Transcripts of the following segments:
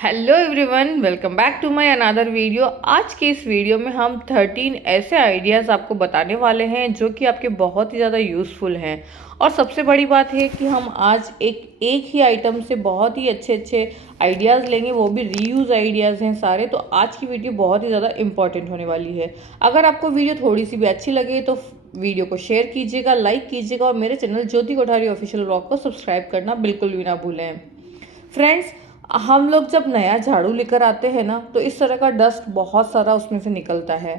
Hello everyone, welcome back to my another video. आज के इस वीडियो में हम 13 ऐसे आइडियाज़ आपको बताने वाले हैं जो कि आपके बहुत ही ज़्यादा यूज़फुल हैं। और सबसे बड़ी बात है कि हम आज एक ही आइटम से बहुत ही अच्छे अच्छे आइडियाज़ लेंगे, वो भी रीयूज़ आइडियाज़ हैं सारे। तो आज की वीडियो बहुत ही ज़्यादा इंपॉर्टेंट होने वाली है। अगर आपको वीडियो थोड़ी सी भी अच्छी लगे तो वीडियो को शेयर कीजिएगा, लाइक कीजिएगा और मेरे channel Jyoti Kothari official vlog को सब्सक्राइब करना बिल्कुल भी ना भूलें। फ्रेंड्स, हम लोग जब नया झाड़ू लेकर आते हैं ना, तो इस तरह का डस्ट बहुत सारा उसमें से निकलता है।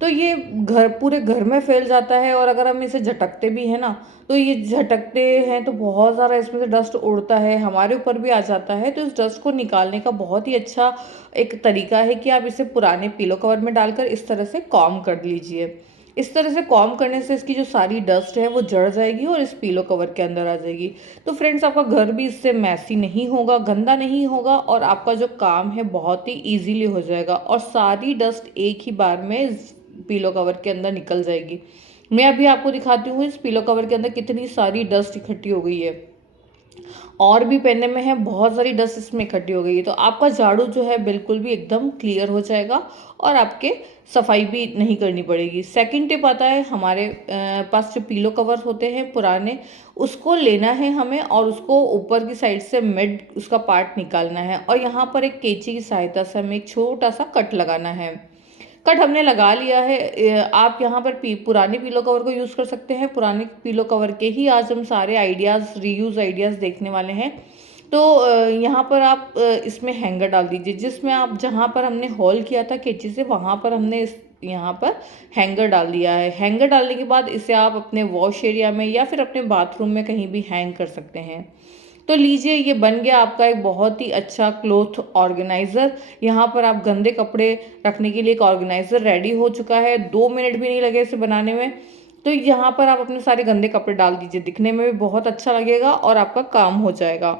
तो ये पूरे घर में फैल जाता है। और अगर हम इसे झटकते भी हैं ना, तो ये झटकते हैं तो बहुत सारा इसमें से डस्ट उड़ता है, हमारे ऊपर भी आ जाता है। तो इस डस्ट को निकालने का बहुत ही अच्छा एक तरीका है कि आप इसे पुराने पिलो कवर में डालकर इस तरह से कॉम कर लीजिए। इस तरह से कॉम करने से इसकी जो सारी डस्ट है वो जड़ जाएगी और इस पिलो कवर के अंदर आ जाएगी। तो फ्रेंड्स, आपका घर भी इससे मैसी नहीं होगा, गंदा नहीं होगा और आपका जो काम है बहुत ही इजीली हो जाएगा और सारी डस्ट एक ही बार में इस पिलो कवर के अंदर निकल जाएगी। मैं अभी आपको दिखाती हूँ इस पिलो कवर के अंदर कितनी सारी डस्ट इकट्ठी हो गई है। और भी पहनने में है, बहुत सारी डस्ट इसमें इकट्ठी हो गई है। तो आपका झाड़ू जो है बिल्कुल भी एकदम क्लियर हो जाएगा और आपके सफाई भी नहीं करनी पड़ेगी। सेकंड टिप आता है, हमारे पास जो पिलो कवर होते हैं पुराने, उसको लेना है हमें और उसको ऊपर की साइड से मिड उसका पार्ट निकालना है और यहाँ पर एक कैंची की सहायता से हमें एक छोटा सा कट लगाना है। कट हमने लगा लिया है। आप यहाँ पर पुराने पिलो कवर को यूज़ कर सकते हैं। पुराने पिलो कवर के ही आज हम सारे आइडियाज़, रीयूज़ आइडियाज़ देखने वाले हैं। तो यहाँ पर आप इसमें हैंगर डाल दीजिए, जिसमें आप जहाँ पर हमने होल किया था कैंची से, वहाँ पर हमने इस यहाँ पर हैंगर डाल दिया है। हैंगर डालने के बाद इसे आप अपने वॉश एरिया में या फिर अपने बाथरूम में कहीं भी हैंग कर सकते हैं। तो लीजिए, ये बन गया आपका एक बहुत ही अच्छा क्लोथ ऑर्गेनाइज़र। यहाँ पर आप गंदे कपड़े रखने के लिए एक ऑर्गेनाइज़र रेडी हो चुका है। 2 मिनट भी नहीं लगे इसे बनाने में। तो यहाँ पर आप अपने सारे गंदे कपड़े डाल दीजिए, दिखने में भी बहुत अच्छा लगेगा और आपका काम हो जाएगा।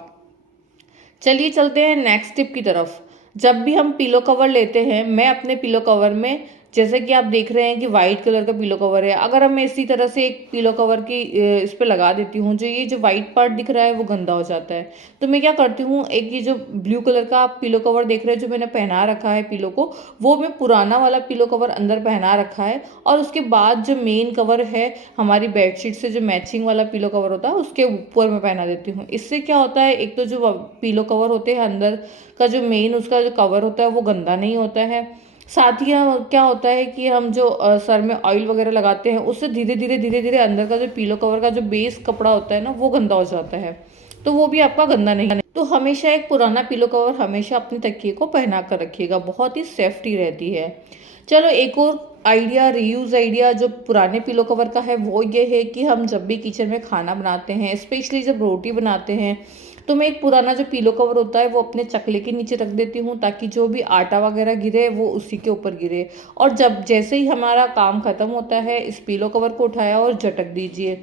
चलिए चलते हैं नेक्स्ट टिप की तरफ। जब भी हम पिलो कवर लेते हैं, मैं अपने पिलो कवर में, जैसे कि आप देख रहे हैं कि वाइट कलर का पिलो कवर है, अगर हम इसी तरह से एक पिलो कवर की इस पे लगा देती हूँ, जो ये जो वाइट पार्ट दिख रहा है वो गंदा हो जाता है। तो मैं क्या करती हूँ, एक ये जो ब्लू कलर का आप पिलो कवर देख रहे हैं जो मैंने पहना रखा है पिलो को, वो मैं पुराना वाला पिलो कवर अंदर पहना रखा है और उसके बाद जो मेन कवर है हमारी बेडशीट से जो मैचिंग वाला पिलो कवर होता है उसके ऊपर मैं पहना देती हूँ। इससे क्या होता है, एक तो जो पिलो कवर होते हैं अंदर का जो मेन उसका जो कवर होता है वो गंदा नहीं होता है। साथ ही क्या होता है कि हम जो सर में ऑयल वगैरह लगाते हैं, उससे धीरे धीरे अंदर का जो पिलो कवर का जो बेस कपड़ा होता है ना, वो गंदा हो जाता है। तो वो भी आपका गंदा नहीं। तो हमेशा एक पुराना पिलो कवर हमेशा अपने तकिए को पहना कर रखिएगा, बहुत ही सेफ्टी रहती है। चलो, एक और आइडिया, रीयूज आइडिया जो पुराने पिलो कवर का है वो ये है कि हम जब भी किचन में खाना बनाते हैं, स्पेशली जब रोटी बनाते हैं, तो मैं एक पुराना जो पिलो कवर होता है वो अपने चकले के नीचे रख देती हूँ, ताकि जो भी आटा वगैरह गिरे वो उसी के ऊपर गिरे। और जब जैसे ही हमारा काम खत्म होता है, इस पिलो कवर को उठाया और झटक दीजिए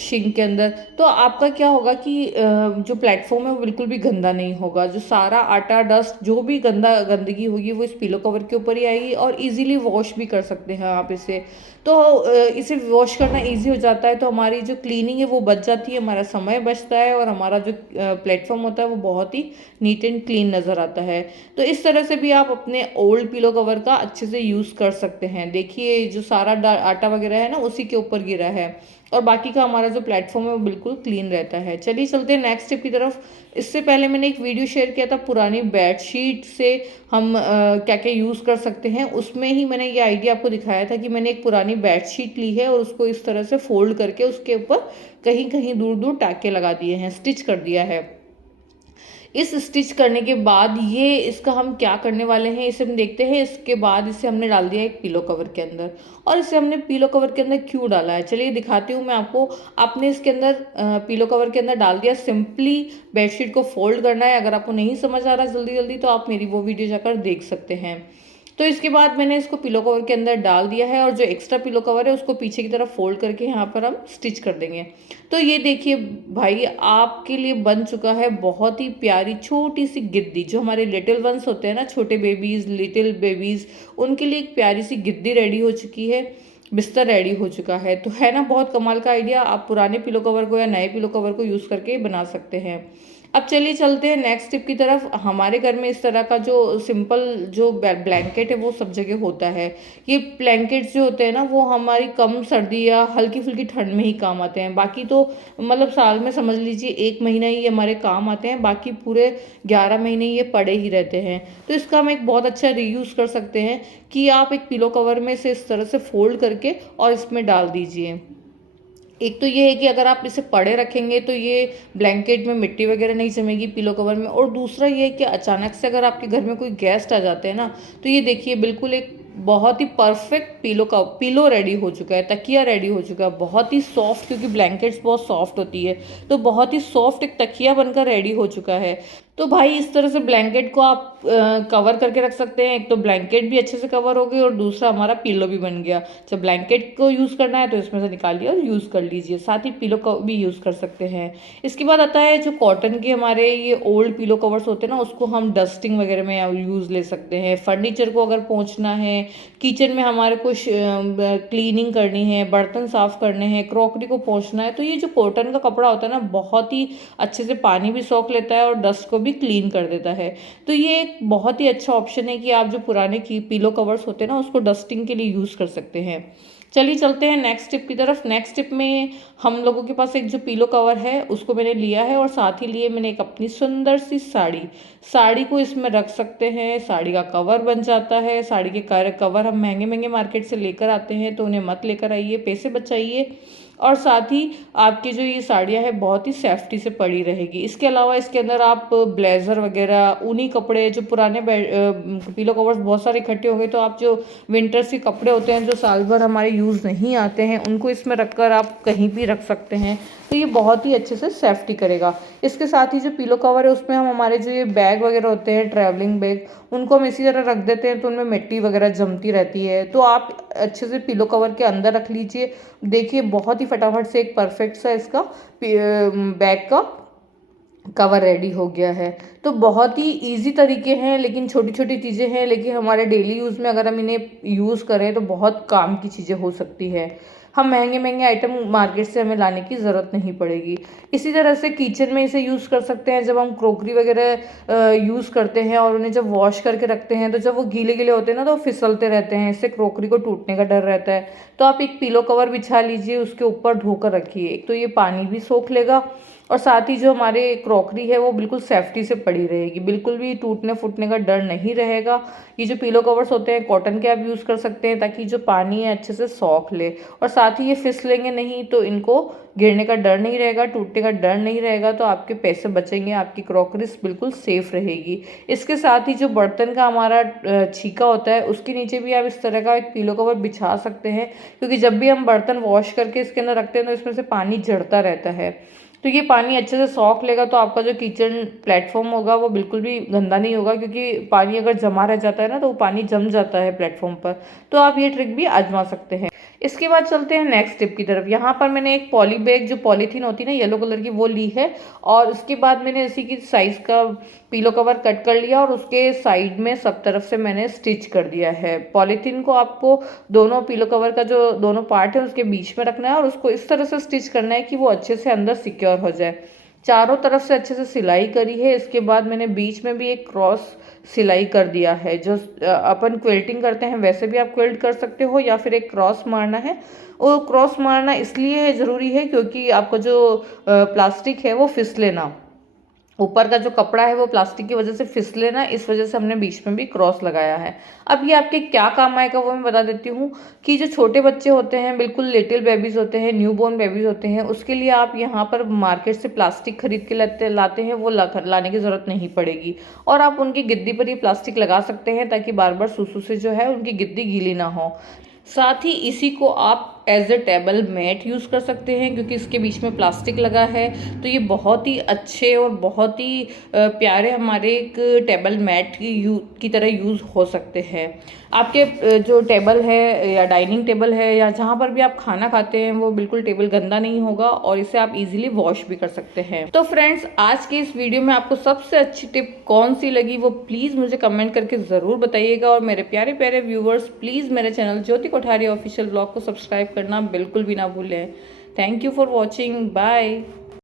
सिंक के अंदर, तो आपका क्या होगा कि जो प्लेटफॉर्म है वो बिल्कुल भी गंदा नहीं होगा। जो सारा आटा, डस्ट, जो भी गंदगी होगी वो इस पिलो कवर के ऊपर ही आएगी और इजीली वॉश भी कर सकते हैं आप इसे। तो इसे वॉश करना इजी हो जाता है, तो हमारी जो क्लीनिंग है वो बच जाती है, हमारा समय बचता है और हमारा जो प्लेटफॉर्म होता है वो बहुत ही नीट एंड क्लीन नज़र आता है। तो इस तरह से भी आप अपने ओल्ड पिलो कवर का अच्छे से यूज़ कर सकते हैं। देखिए, जो सारा आटा वगैरह है ना उसी के ऊपर गिरा है और बाकी का हमारा जो प्लेटफॉर्म है वो बिल्कुल क्लीन रहता है। चलिए चलते हैं नेक्स्ट टिप की तरफ। इससे पहले मैंने एक वीडियो शेयर किया था पुरानी बेडशीट से हम क्या क्या यूज़ कर सकते हैं। उसमें ही मैंने ये आइडिया आपको दिखाया था कि मैंने एक पुरानी बेडशीट ली है और उसको इस तरह से फोल्ड करके उसके ऊपर कहीं कहीं दूर दूर टाके लगा दिए हैं, स्टिच कर दिया है। इस स्टिच करने के बाद ये इसका हम क्या करने वाले हैं इसे हम देखते हैं। इसके बाद इसे हमने डाल दिया एक पिलो कवर के अंदर। और इसे हमने पिलो कवर के अंदर क्यों डाला है, चलिए दिखाती हूँ मैं आपको। आपने इसके अंदर पिलो कवर के अंदर डाल दिया, सिंपली बेडशीट को फोल्ड करना है। अगर आपको नहीं समझ आ रहा जल्दी जल्दी तो आप मेरी वो वीडियो जाकर देख सकते हैं। तो इसके बाद मैंने इसको पिलो कवर के अंदर डाल दिया है और जो एक्स्ट्रा पिलो कवर है उसको पीछे की तरफ फोल्ड करके यहाँ पर हम स्टिच कर देंगे। तो ये देखिए भाई, आपके लिए बन चुका है बहुत ही प्यारी छोटी सी गिद्दी। जो हमारे लिटिल वंस होते हैं ना, छोटे बेबीज, लिटिल बेबीज, उनके लिए एक प्यारी सी गिद्दी रेडी हो चुकी है, बिस्तर रेडी हो चुका है। तो है ना बहुत कमाल का आइडिया। आप पुराने पिलो कवर को या नए पिलो कवर को यूज़ करके बना सकते हैं। अब चलिए चलते हैं नेक्स्ट टिप की तरफ। हमारे घर में इस तरह का जो सिंपल जो ब्लैंकेट है वो सब जगह होता है। ये ब्लैंकेट्स जो होते हैं ना वो हमारी कम सर्दी या हल्की फुल्की ठंड में ही काम आते हैं। बाकी तो मतलब साल में समझ लीजिए 1 महीना ही ये हमारे काम आते हैं, बाकी पूरे 11 महीने ये पड़े ही रहते हैं। तो इसका हम एक बहुत अच्छा रीयूज़ कर सकते हैं कि आप एक पिलो कवर में से इस तरह से फोल्ड करके और इसमें डाल दीजिए। एक तो ये है कि अगर आप इसे पड़े रखेंगे तो ये ब्लैंकेट में मिट्टी वगैरह नहीं जमेगी पिलो कवर में। और दूसरा ये है कि अचानक से अगर आपके घर में कोई गेस्ट आ जाते हैं ना, तो ये देखिए बिल्कुल एक बहुत ही परफेक्ट पिलो रेडी हो चुका है, तकिया रेडी हो चुका है, बहुत ही सॉफ्ट, क्योंकि ब्लैंकेट्स बहुत सॉफ्ट होती है, तो बहुत ही सॉफ्ट एक तकिया बनकर रेडी हो चुका है। तो भाई इस तरह से ब्लैंकेट को आप कवर करके रख सकते हैं। एक तो ब्लैंकेट भी अच्छे से कवर हो गई और दूसरा हमारा पिलो भी बन गया। जब ब्लैंकेट को यूज़ करना है तो इसमें से निकालिए और यूज़ कर लीजिए, साथ ही पिलो को भी यूज़ कर सकते हैं। इसके बाद आता है जो कॉटन के हमारे ये ओल्ड पिलो कवर्स होते हैं ना, उसको हम डस्टिंग वगैरह में यूज़ ले सकते हैं। फर्नीचर को अगर पोंछना है, किचन में हमारे कुछ क्लीनिंग करनी है, बर्तन साफ़ करने हैं, क्रॉकरी को पोंछना है, तो ये जो कॉटन का कपड़ा होता है ना बहुत ही अच्छे से पानी भी सोख लेता है और डस्ट को भी क्लीन कर देता है। तो ये एक बहुत ही अच्छा ऑप्शन है कि आप जो पुराने की पिलो कवर्स होते हैं ना उसको डस्टिंग के लिए यूज़ कर सकते हैं। चलिए चलते हैं नेक्स्ट टिप की तरफ। नेक्स्ट टिप में हम लोगों के पास एक जो पिलो कवर है उसको मैंने लिया है और साथ ही लिए मैंने एक अपनी सुंदर सी साड़ी को इसमें रख सकते हैं। साड़ी का कवर बन जाता है। साड़ी के कवर हम महंगे महंगे मार्केट से लेकर आते हैं, तो उन्हें मत लेकर आइए, पैसे बचाइए। और साथ ही आपकी जो ये साड़ियाँ हैं बहुत ही सेफ्टी से पड़ी रहेगी। इसके अलावा इसके अंदर आप ब्लेज़र वगैरह, ऊनी कपड़े, जो पुराने पिलो कवर्स बहुत सारे इकट्ठे हो गए, तो आप जो विंटर्स के कपड़े होते हैं जो साल भर हमारे यूज़ नहीं आते हैं उनको इसमें रखकर आप कहीं भी रख सकते हैं। तो ये बहुत ही अच्छे से सेफ्टी करेगा। इसके साथ ही जो पिलो कवर है उसमें हम हमारे जो ये बैग वगैरह होते हैं, ट्रैवलिंग बैग, उनको हम इसी तरह रख देते हैं तो उनमें मिट्टी वगैरह जमती रहती है। तो आप अच्छे से पिलो कवर के अंदर रख लीजिए। देखिए बहुत ही फटाफट से एक परफेक्ट सा इसका बैग का कवर रेडी हो गया है। तो बहुत ही इजी तरीके हैं, लेकिन छोटी छोटी चीज़ें हैं, लेकिन हमारे डेली यूज़ में अगर हम इन्हें यूज़ करें तो बहुत काम की चीज़ें हो सकती है। हम महंगे महंगे आइटम मार्केट से हमें लाने की ज़रूरत नहीं पड़ेगी। इसी तरह से किचन में इसे यूज़ कर सकते हैं। जब हम क्रोकरी वगैरह यूज़ करते हैं और उन्हें जब वॉश करके रखते हैं तो जब वो गीले गीले होते हैं ना तो फिसलते रहते हैं, इससे क्रोकरी को टूटने का डर रहता है। तो आप एक पिलो कवर बिछा लीजिए, उसके ऊपर धोकर रखिए। एक तो ये पानी भी सोख लेगा और साथ ही जो हमारे क्रॉकरी है वो बिल्कुल सेफ्टी से पड़ी रहेगी, बिल्कुल भी टूटने फूटने का डर नहीं रहेगा। ये जो पिलो कवर्स होते हैं कॉटन के आप यूज़ कर सकते हैं ताकि जो पानी है अच्छे से सोख ले, और साथ ही ये फिसलेंगे नहीं, तो इनको गिरने का डर नहीं रहेगा, टूटने का डर नहीं रहेगा। तो आपके पैसे बचेंगे, आपकी क्रॉकरीज बिल्कुल सेफ रहेगी। इसके साथ ही जो बर्तन का हमारा छीका होता है उसके नीचे भी आप इस तरह का एक पिलो कवर बिछा सकते हैं, क्योंकि जब भी हम बर्तन वॉश करके इसके अंदर रखते हैं तो इसमें से पानी झड़ता रहता है। तो ये पानी अच्छे से सोख लेगा, तो आपका जो किचन प्लेटफॉर्म होगा वो बिल्कुल भी गंदा नहीं होगा, क्योंकि पानी अगर जमा रह जाता है ना तो वो पानी जम जाता है प्लेटफॉर्म पर। तो आप ये ट्रिक भी आजमा सकते हैं। इसके बाद चलते हैं नेक्स्ट टिप की तरफ। यहाँ पर मैंने एक पॉली बैग, जो पॉलीथीन होती है ना येलो कलर की, वो ली है और उसके बाद मैंने इसी की साइज़ का पिलो कवर कट कर लिया और उसके साइड में सब तरफ से मैंने स्टिच कर दिया है। पॉलीथीन को आपको दोनों पिलो कवर का जो दोनों पार्ट है उसके बीच में रखना है और उसको इस तरह से स्टिच करना है कि वो अच्छे से अंदर सिक्योर हो जाए। चारों तरफ से अच्छे से सिलाई करी है। इसके बाद मैंने बीच में भी एक क्रॉस सिलाई कर दिया है। जो अपन क्विल्टिंग करते हैं वैसे भी आप क्विल्ट कर सकते हो, या फिर एक क्रॉस मारना है। वो क्रॉस मारना इसलिए ज़रूरी है क्योंकि आपका जो प्लास्टिक है वो फिसले ना, ऊपर का जो कपड़ा है वो प्लास्टिक की वजह से फिसले ना, इस वजह से हमने बीच में भी क्रॉस लगाया है। अब ये आपके क्या काम आएगा वो मैं बता देती हूँ कि जो छोटे बच्चे होते हैं, बिल्कुल लिटिल बेबीज़ होते हैं, न्यू बॉर्न बेबीज़ होते हैं, उसके लिए आप यहाँ पर मार्केट से प्लास्टिक खरीद के लाते हैं, वो लाने की ज़रूरत नहीं पड़ेगी। और आप उनकी गिद्दी पर ये प्लास्टिक लगा सकते हैं ताकि बार बार सूसू से जो है उनकी गिद्दी गीली ना हो। साथ ही इसी को आप as a table mat use कर सकते हैं, क्योंकि इसके बीच में प्लास्टिक लगा है। तो ये बहुत ही अच्छे और बहुत ही प्यारे हमारे एक टेबल मैट की तरह यूज़ हो सकते हैं। आपके जो टेबल है या डाइनिंग टेबल है या जहाँ पर भी आप खाना खाते हैं वो बिल्कुल टेबल गंदा नहीं होगा और इसे आप इजीली वॉश भी कर सकते हैं। तो फ्रेंड्स, आज के इस वीडियो में आपको सबसे अच्छी टिप कौन सी लगी वो प्लीज़ मुझे कमेंट करके ज़रूर बताइएगा। और मेरे प्यारे प्यारे व्यूवर्स, प्लीज़ मेरे channel Jyoti Kothari official blog को सब्सक्राइब करना बिल्कुल भी ना भूलें। Thank you for watching. Bye.